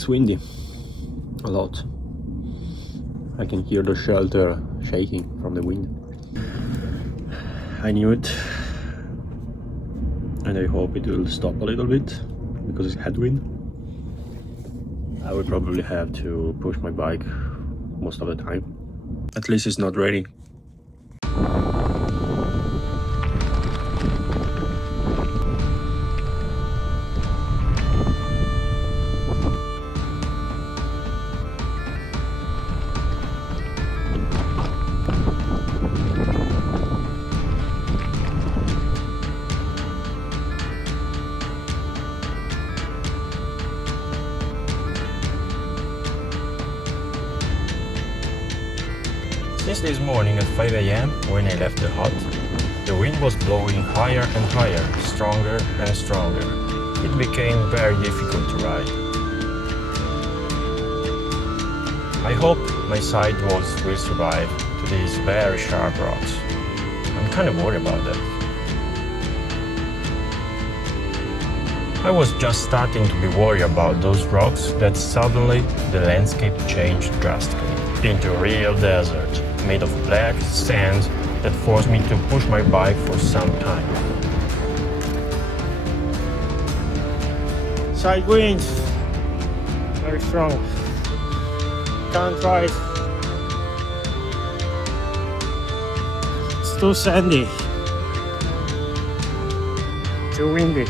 It's windy. A lot. I can hear the shelter shaking from the wind. I knew it. And I hope it will stop a little bit because it's headwind. I will probably have to push my bike most of the time. At least it's not raining. Since this morning at 5 AM when I left the hut, the wind was blowing higher and higher, stronger and stronger. It became very difficult to ride. I hope my sidewalls will survive to these very sharp rocks. I'm kind of worried about that. I was just starting to be worried about those rocks that suddenly the landscape changed drastically into a real desert made of black sand that forced me to push my bike for some time. Side winds, very strong. Can't ride. It's too sandy, too windy.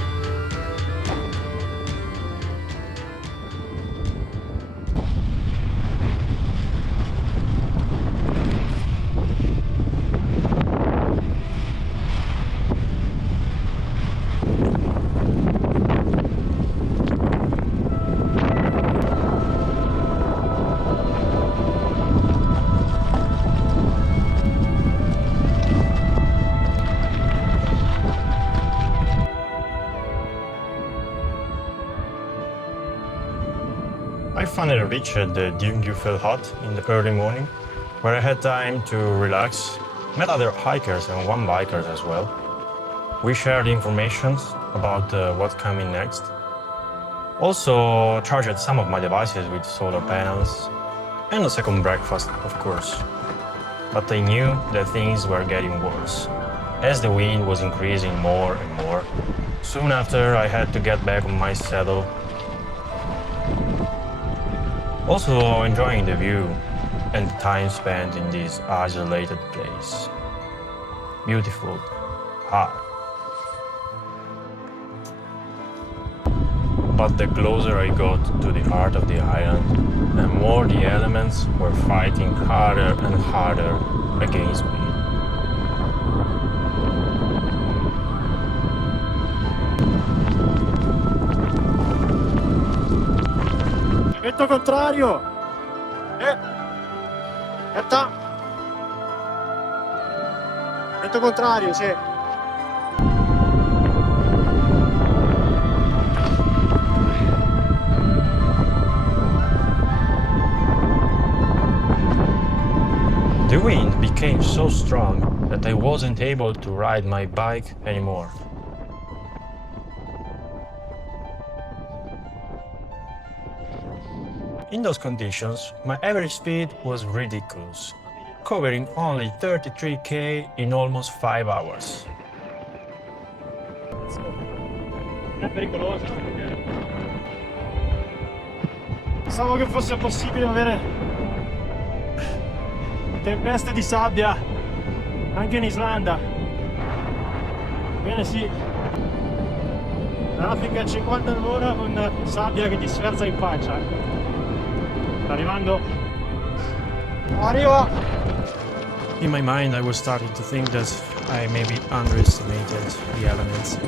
I finally reached the Dyngjuffel Hut in the early morning, where I had time to relax, met other hikers and one biker as well. We shared information about what's coming next. Also charged some of my devices with solar panels, and a second breakfast, of course. But I knew that things were getting worse, as the wind was increasing more and more. Soon after, I had to get back on my saddle. Also enjoying the view and the time spent in this isolated place. Beautiful, hot. But the closer I got to the heart of the island, the more the elements were fighting harder and harder against me. Vento contrario! Aspetta! Vento contrario, sì! The wind became so strong that I wasn't able to ride my bike anymore. In those conditions, my average speed was ridiculous, covering only 33 km in almost 5 hours. È pericoloso. Pensavo che fosse possibile avere tempeste di sabbia anche in Islanda. Bene, sì. Traffica a 50 all'ora con sabbia che ti sferza in faccia. Sta arrivando. Arriva! In my mind, I was starting to think that I maybe underestimated the elements.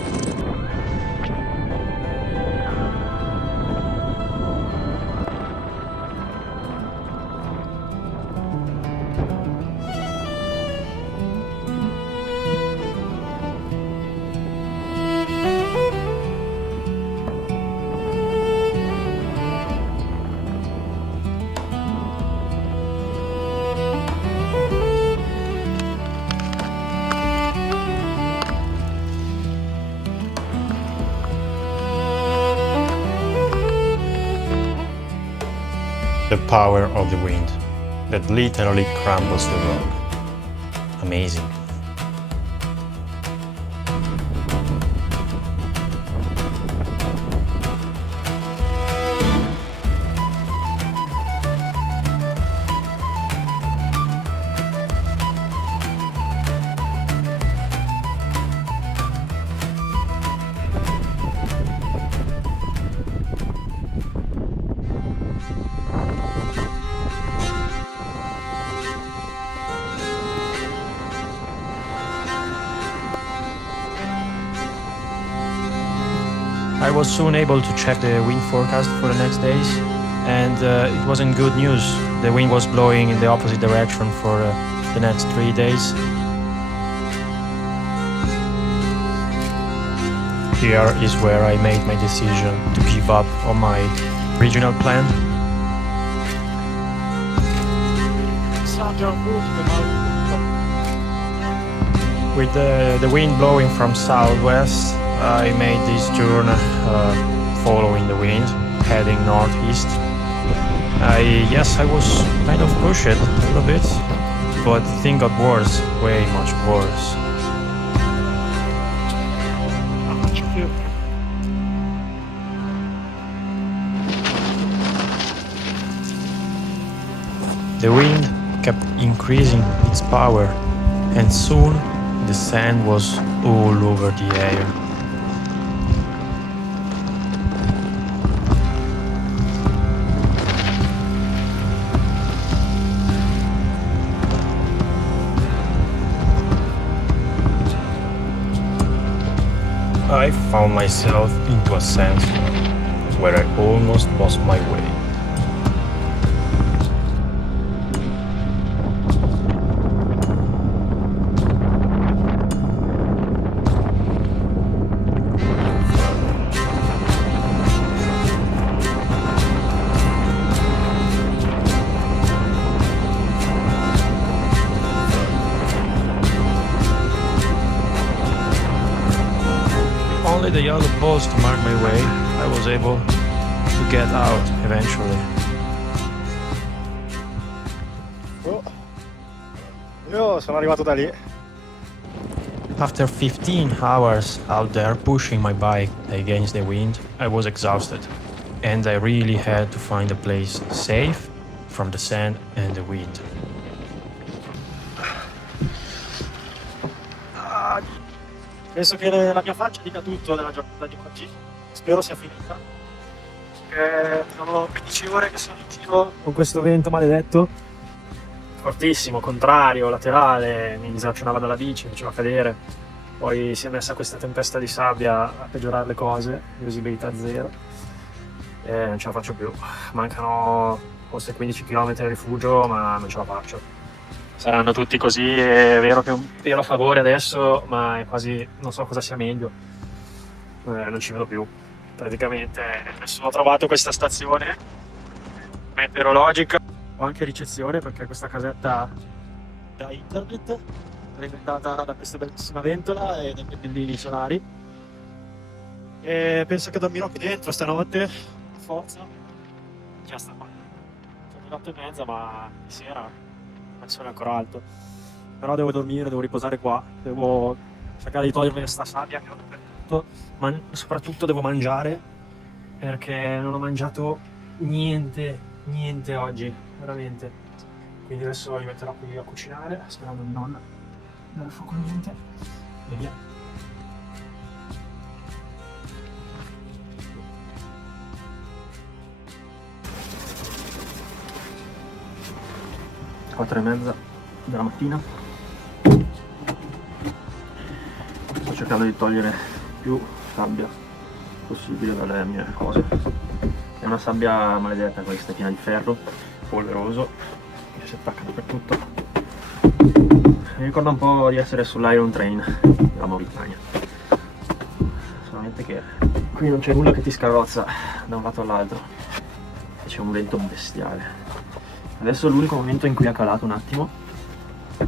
power of the wind that literally crumbles the rock. Amazing. I was soon able to check the wind forecast for the next days, and it wasn't good news. The wind was blowing in the opposite direction for the next 3 days. Here is where I made my decision to give up on my original plan. With the wind blowing from southwest, I made this turn following the wind, heading northeast. Yes, I was kind of pushed a little bit, but the thing got worse, way much worse. The wind kept increasing its power, and soon the sand was all over the air. I found myself into a sandstorm where I almost lost my way. Only the yellow balls to mark my way, I was able to get out eventually. Io sono arrivato da lì. After 15 hours out there pushing my bike against the wind, I was exhausted, and I really had to find a place safe from the sand and the wind. Penso che la mia faccia dica tutto della giornata di oggi. Spero sia finita. Perché sono 15 ore che sono in giro con questo vento maledetto. Fortissimo, contrario, laterale, mi disazionava dalla bici, mi faceva cadere. Poi si è messa questa tempesta di sabbia a peggiorare le cose, visibilità zero. E non ce la faccio più. Mancano forse 15 km di rifugio, ma non ce la faccio. Saranno tutti così, è vero che è un pelo a favore adesso, ma è quasi, non so cosa sia meglio. Non ci vedo più. Praticamente adesso ho trovato questa stazione meteorologica. Ho anche ricezione perché questa casetta da internet, alimentata da questa bellissima ventola e dai pannellini solari. E penso che dormirò qui dentro stanotte, a forza. Già sta qua. Sono le 8:30, ma di sera il sole è ancora alto, però devo dormire, devo riposare qua, devo cercare di togliermi questa sabbia che ho dappertutto, ma soprattutto devo mangiare perché non ho mangiato niente oggi, veramente. Quindi adesso mi metterò qui a cucinare sperando di non dare fuoco niente e via. alle 4:30 della mattina. Sto cercando di togliere più sabbia possibile dalle mie cose. È una sabbia maledetta questa, piena di ferro, polveroso, che si attacca dappertutto. Mi ricorda un po' di essere sull'Iron Train della Mauritania. Solamente che qui non c'è nulla che ti scarrozza da un lato all'altro. C'è un vento bestiale. Adesso è l'unico momento in cui ha calato un attimo,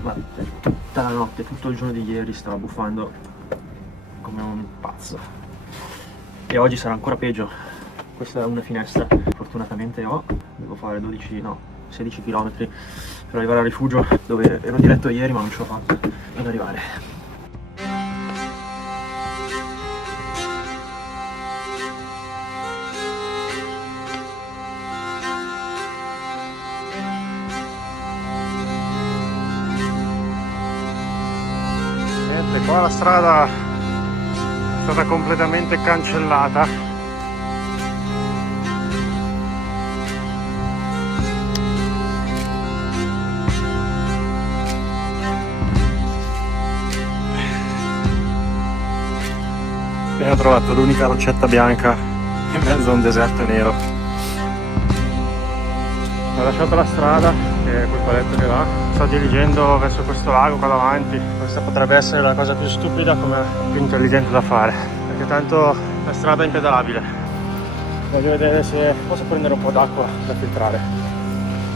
ma per tutta la notte, tutto il giorno di ieri stava buffando come un pazzo. E oggi sarà ancora peggio. Questa è una finestra fortissima. fortunatamente ho. Devo fare 16 km per arrivare al rifugio dove ero diretto ieri, ma non ce l'ho fatta ad arrivare. Niente, qua la strada è stata completamente cancellata. Abbiamo trovato l'unica roccetta bianca in mezzo a un deserto nero. Ho lasciato la strada, che è quel paletto che va. Sto dirigendo verso questo lago qua davanti. Questa potrebbe essere la cosa più stupida come più intelligente da fare, perché tanto la strada è impedalabile. Voglio vedere se posso prendere un po' d'acqua da filtrare.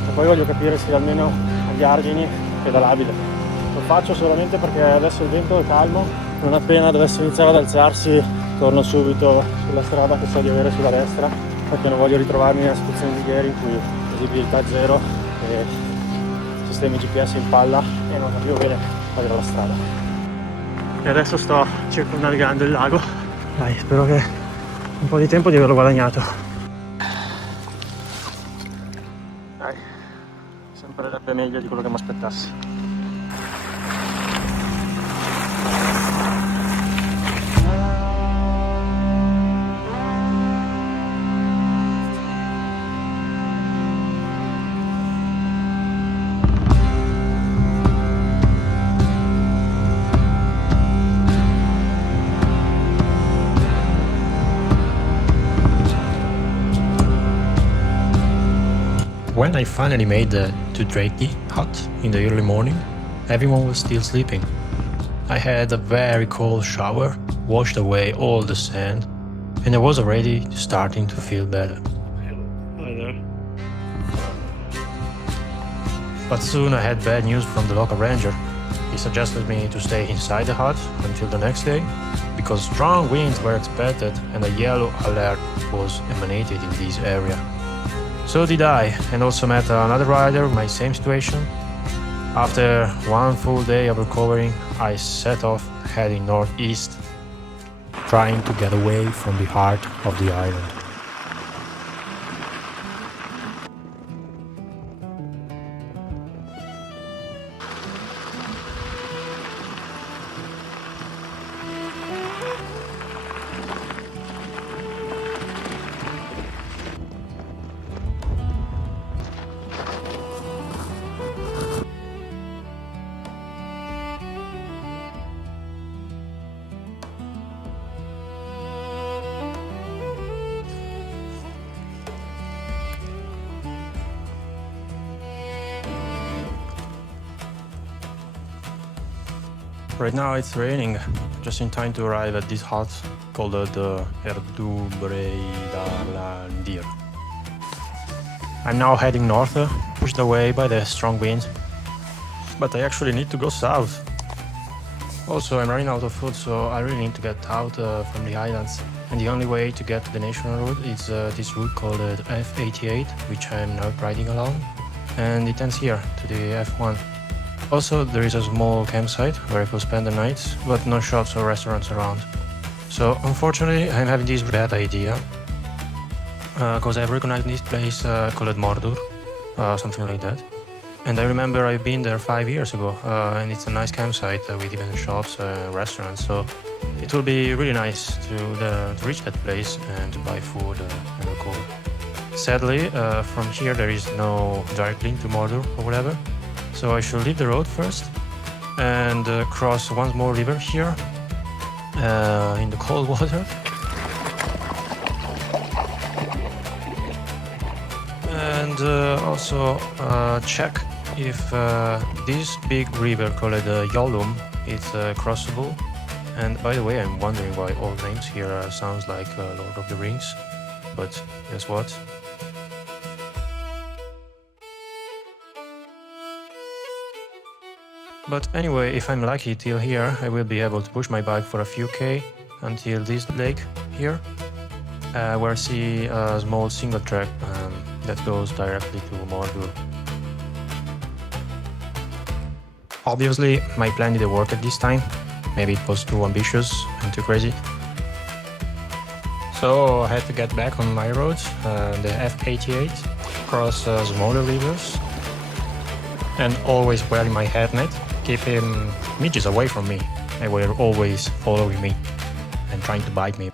E poi voglio capire se almeno agli argini è pedalabile. Lo faccio solamente perché adesso il vento è calmo. Non appena dovesse iniziare ad alzarsi torno subito sulla strada che so di avere sulla destra, perché non voglio ritrovarmi nella situazione di ieri in cui visibilità zero e sistemi GPS in palla e non capivo bene qual era la strada. E adesso sto circumnavigando il lago. Dai, spero che un po' di tempo di averlo guadagnato. Dai, sembrerebbe meglio di quello che mi aspettassi. When I finally made it to Dreki Hut in the early morning, everyone was still sleeping. I had a very cold shower, washed away all the sand, and I was already starting to feel better. Hi there. But soon I had bad news from the local ranger. He suggested me to stay inside the hut until the next day, because strong winds were expected and a yellow alert was emanated in this area. So did I, and also met another rider in my same situation. After one full day of recovering, I set off heading northeast, trying to get away from the heart of the island. Right now it's raining, just in time to arrive at this hut called the Herðubreiðarlindir. I'm now heading north, pushed away by the strong wind, but I actually need to go south. Also, I'm running out of food, so I really need to get out from the Highlands. And the only way to get to the national route is this route called the F88, which I'm now riding along, and it ends here to the F1. Also, there is a small campsite where I will spend the night, but no shops or restaurants around. So, unfortunately, I'm having this bad idea, because I've recognized this place called Mordur, something like that. And I remember I've been there 5 years ago, and it's a nice campsite with even shops and restaurants, so it will be really nice to reach that place and to buy food and recover. Sadly, from here there is no direct link to Mordur or whatever. So I should leave the road first and cross one more river here in the cold water. And also check if this big river called Yolum is crossable. And by the way, I'm wondering why all names here sounds like Lord of the Rings. But guess what? But anyway, if I'm lucky till here, I will be able to push my bike for a few K until this lake here, where I see a small single track that goes directly to Mordur. Obviously, my plan didn't work at this time. Maybe it was too ambitious and too crazy. So I had to get back on my road, the F88, cross smaller rivers, and always wearing my headnet, keeping midges away from me. They were always following me and trying to bite me.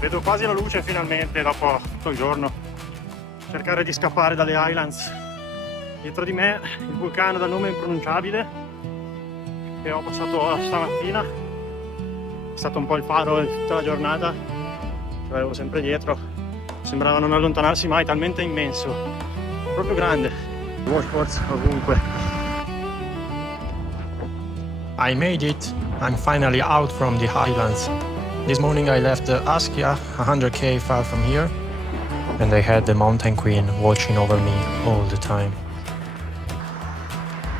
Vedo quasi la luce finalmente dopo tutto il giorno. Cercare di scappare dalle Highlands. Dietro di me il vulcano dal nome impronunciabile che ho passato stamattina. È stato un po' il faro di tutta la giornata. Lo avevo sempre dietro. Sembrava non allontanarsi mai, talmente immenso. Proprio grande. Washboards ovunque. I made it. I'm finally out from the Highlands. This morning I left Askja, 100k far from here, and I had the Mountain Queen watching over me all the time.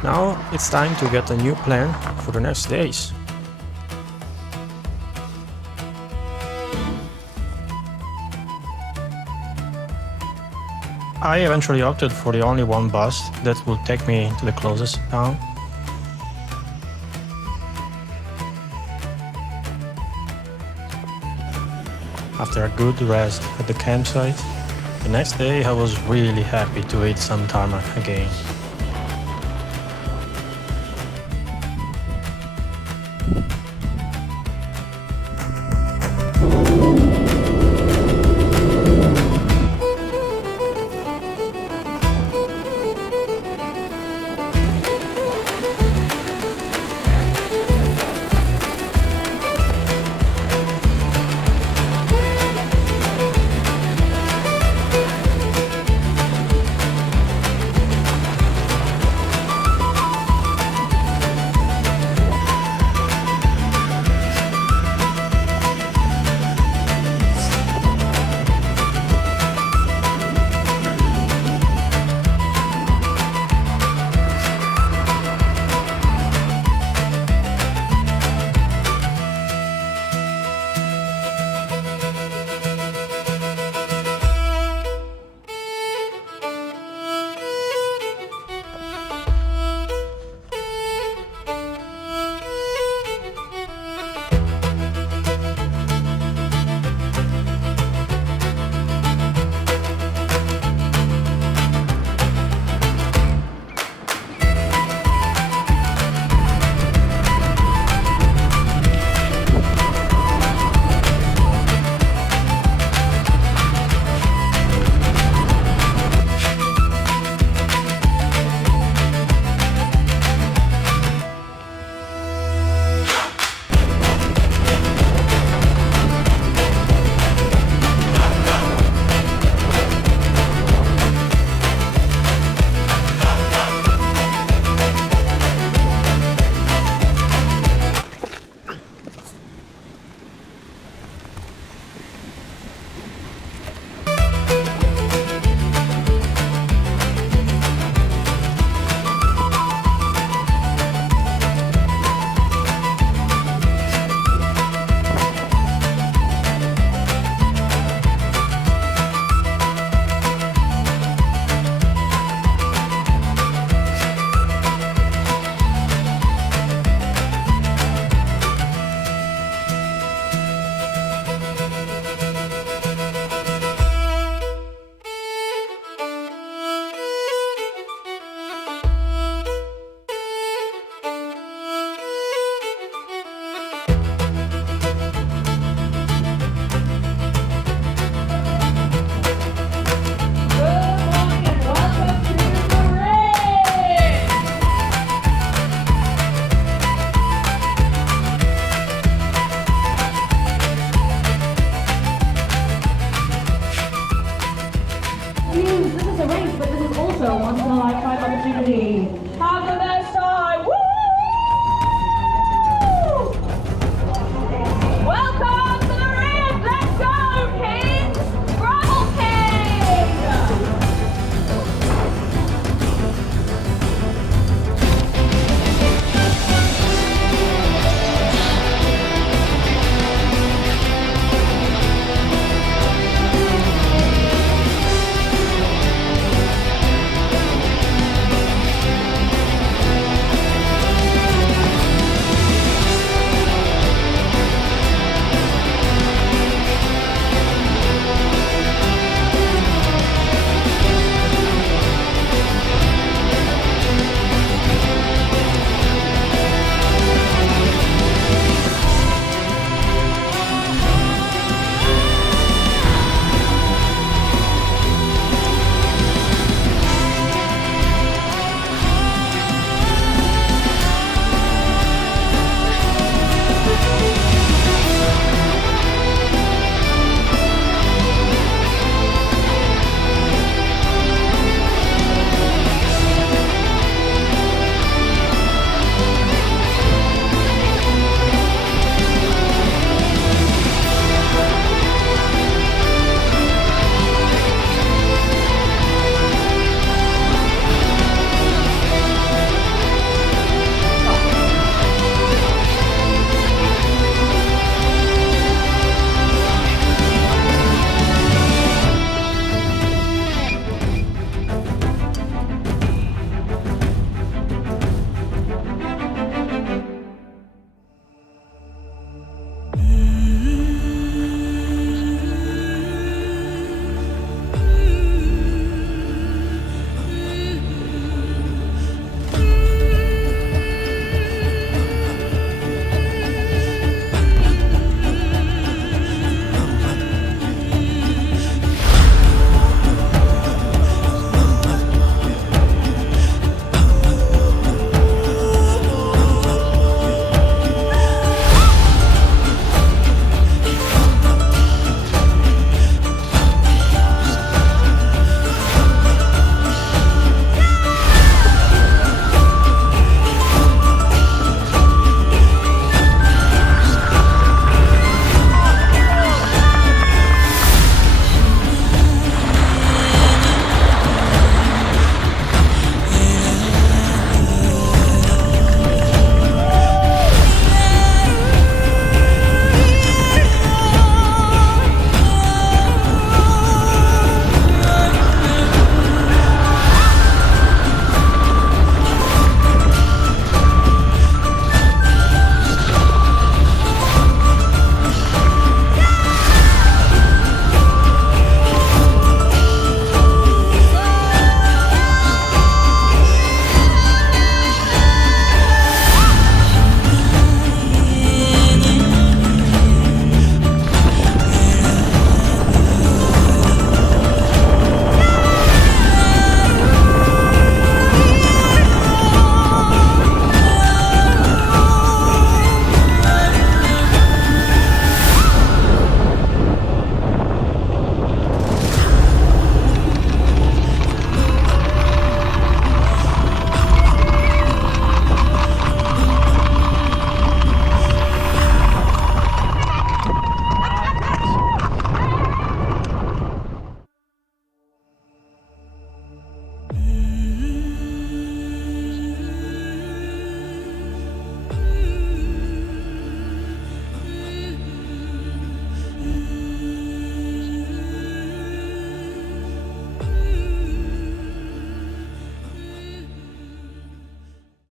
Now it's time to get a new plan for the next days. I eventually opted for the only one bus that would take me to the closest town. After a good rest at the campsite, the next day I was really happy to eat some tarmac again. This is a race, but this is also a once-in-a-lifetime opportunity. Have the best time! Woo!